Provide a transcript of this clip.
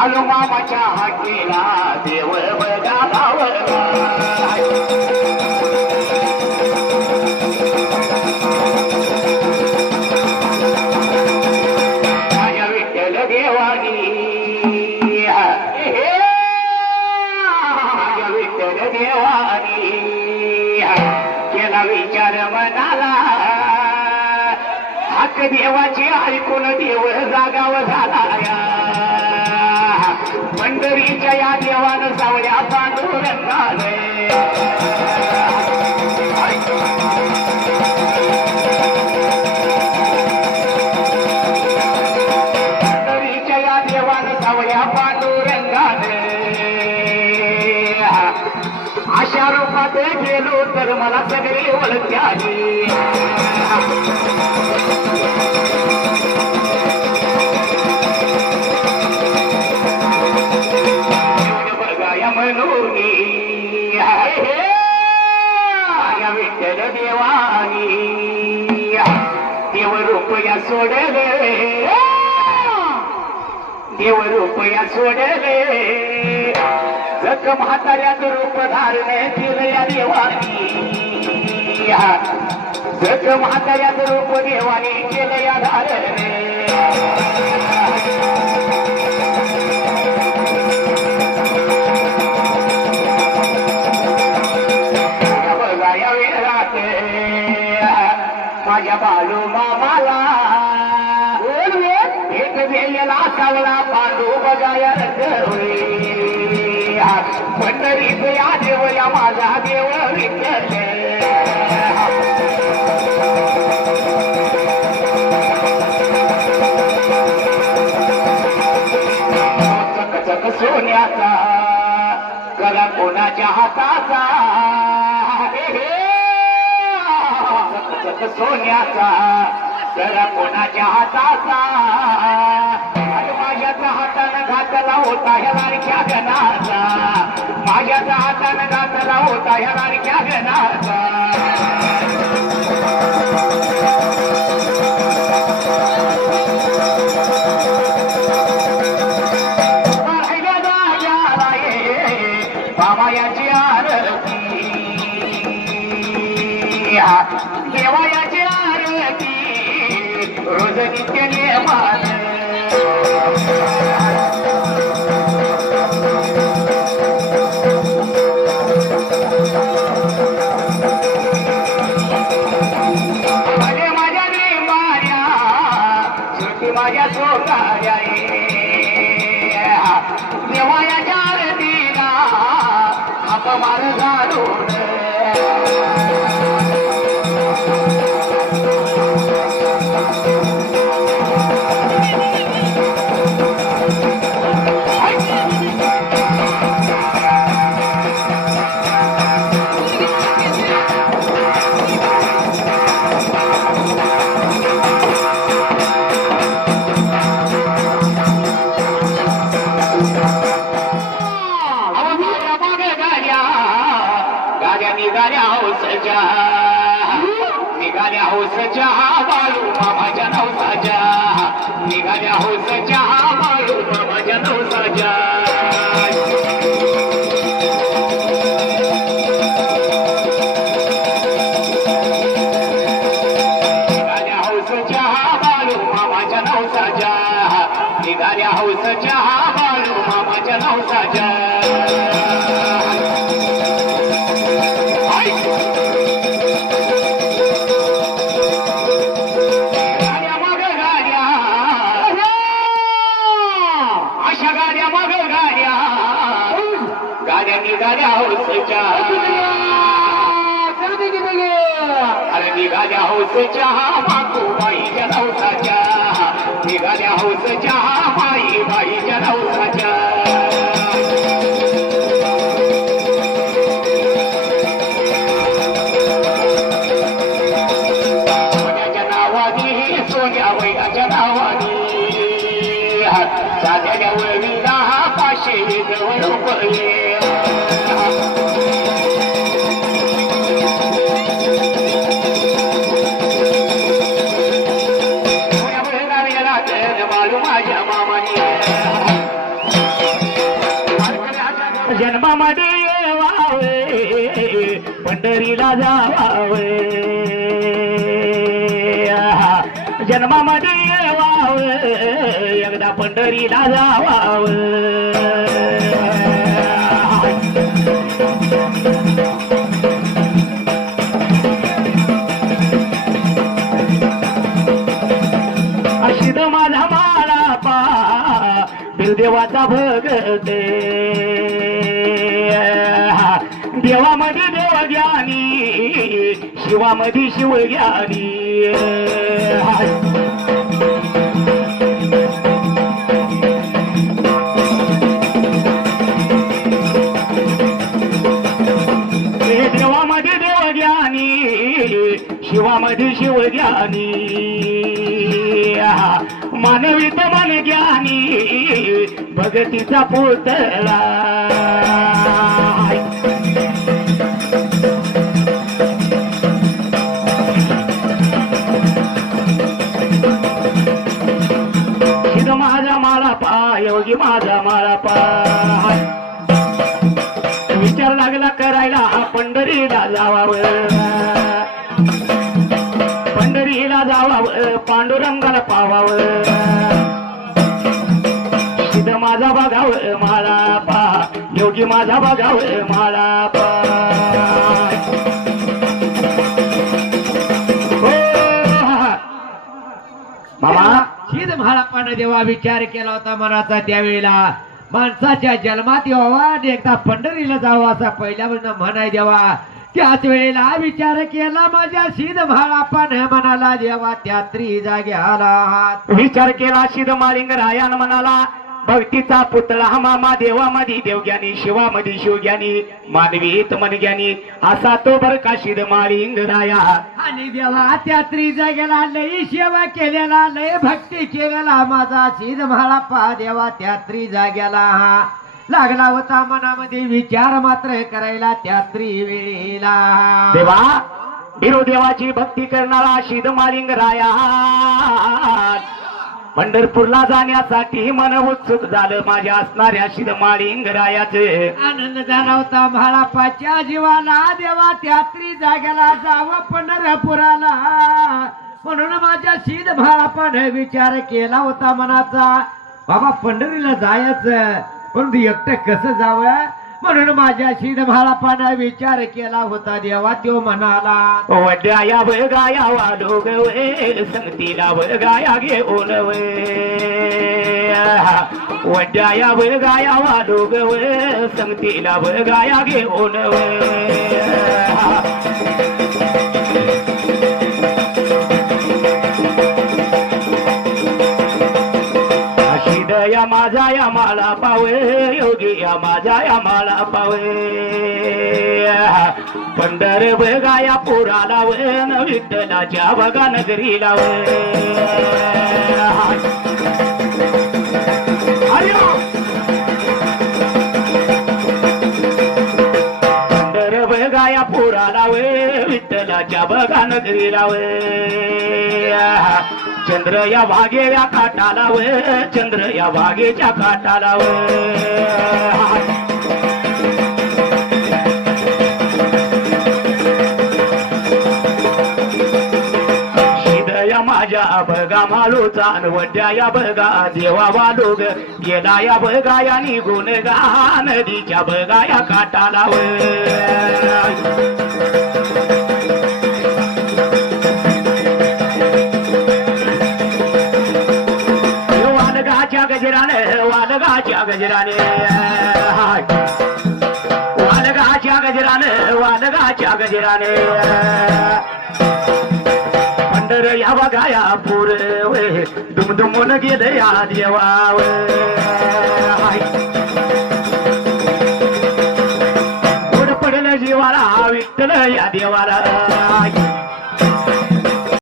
बालू बाबाच्या हाकेला पंढरीच्या या देवानं सावल्या पांडुरंगाने. पंढरीच्या या देवानं सावल्या पांडुरंगाने. अशा रूपात गेलो तर मला सगळे ओळख्याली रूपया सोडले. देव रुपया सोडले. जग म्हाताऱ्याचं रूप धारणे दिलं या देवानी. जग म्हाताऱ्याचं रूप देवानी केलं धारणे. बघा या वेळात माझ्या बालू एक वेळेला पांडू बघाया पंढरीत या देवया माझा देव विठ्ठल. सोन्याचा गला कोणाच्या हाताचा. सोन्याचा गला कोणाच्या हाताचा? माझ्याचा हातानं घातला होता ह्या लाडक्या गणाचा. माझ्याचा हातानं घातला होता ह्या लाडक्या गणाचा. देवायाची आरती? रोज नित्य नियमान माझ्या माझ्या माया शेवटी माझ्या सोकार्या देवायाच्या आरतीला अपमान झालो निघाल्या. गाड्या निघाल्या हौसच्या निघाल्या हौसच्या बाळू मामाच्या नवसाच्या. निघाल्या हौसच्या बाळू मामाच्या नवसाच्या. निघाल्या हौसच्या मातू बाईच्या नवसाच्या. निघाल्या चहा माई बाईच्या नवसाच्या. सोन्याच्या नावानी सोन्या वैराच्या नावानी. वळवी दहा पाचशे जवळ पडले पंढरीला जावावे. जन्मामध्ये वाव एकदा पंढरीला जावाव. तर माझा माळा पा बिलदेवाचा भगते देवामध्ये देव ज्ञानी शिवामध्ये शिव ज्ञानी. हे देवामध्ये देव ज्ञानी शिवामध्ये शिव ज्ञानी. मानवीत मन ज्ञानी भगतीचा पुतळा. लागला करायला हा पंढरीला जावावं. पंढरीला जावावं पांडुरंगाला पावावं. सिद्ध माझा बघाव माळा पा. योगी माझा बघाव माळा पा. हो. मामा? शीद म्हाळाप्पानं देवा विचार केला होता मनाचा त्यावेळेला. माणसाच्या जन्मात यावा आणि एकदा पंढरीला जावा असा पहिल्यापासून म्हणाय देवा. त्याच वेळेला विचार केला माझ्या शीद म्हाळाप्पानं म्हणाला देवा त्या त्रि जागे आला विचार केला शिद मालिंग रायान म्हणाला भक्तीचा पुतळा मामा देवामध्ये देवज्ञानी शिवामध्ये शिवज्ञानी मानवीत मनज्ञानी. असा तो बर का शिद मालिंग राया आणि देवा त्या त्री जागेला लई सेवा केलेला लय भक्ती केलेला माझा शीद म्हाळाप्पा देवा त्या त्री जाग्याला हा लागला होता मनामध्ये विचार मात्र करायला त्या त्री वेळेला देवा बिरो देवाची भक्ती करणारा शिद मालिंग राया पंढरपूरला जाण्यासाठी मन उत्सुक झालं. माझ्या असणाऱ्या शिद मालिंग रायाचे आनंद झाला होता म्हाळापाच्या जीवाला. देवा त्यात्री जाग्याला जावं पंढरपुराला. म्हणून माझ्या शीद म्हाळापानं विचार केला होता मनाचा. बाबा पंढरीला जायचं. परंतु एकटं कसं जावं? म्हणून माझ्या शीद विचार केला होता देवा तो म्हणाला वड्याया बगाया वालो गे संगतीला बगाया घेऊन वे वड्याया बगाया वालो गे संगतीला बगाया घेऊन वे दया माझा या माला पावे या माझ्या या माला पावे. पंढर बगाया पुराला वन विठ्ठलाच्या बघा नगरी लावे. पंढर बगाया पुराला वे विठ्ठलाच्या बघा नगरी लावे. चंद्र या भागे या काटाला वे चंद्र या भागेच्या काटाला वे. या माझ्या बघा मालो वड्या या बघा देवा वालोग गेला या बघा या निघून गा नदीच्या बघा या काटाला गजराने. वानगाच्या गजराने वानगाच्या गजराने. पंढर या बघाया पूर दुमदुमून गेले या देवाव पोड पडलं जीवाला विठ्ठल या देवाला.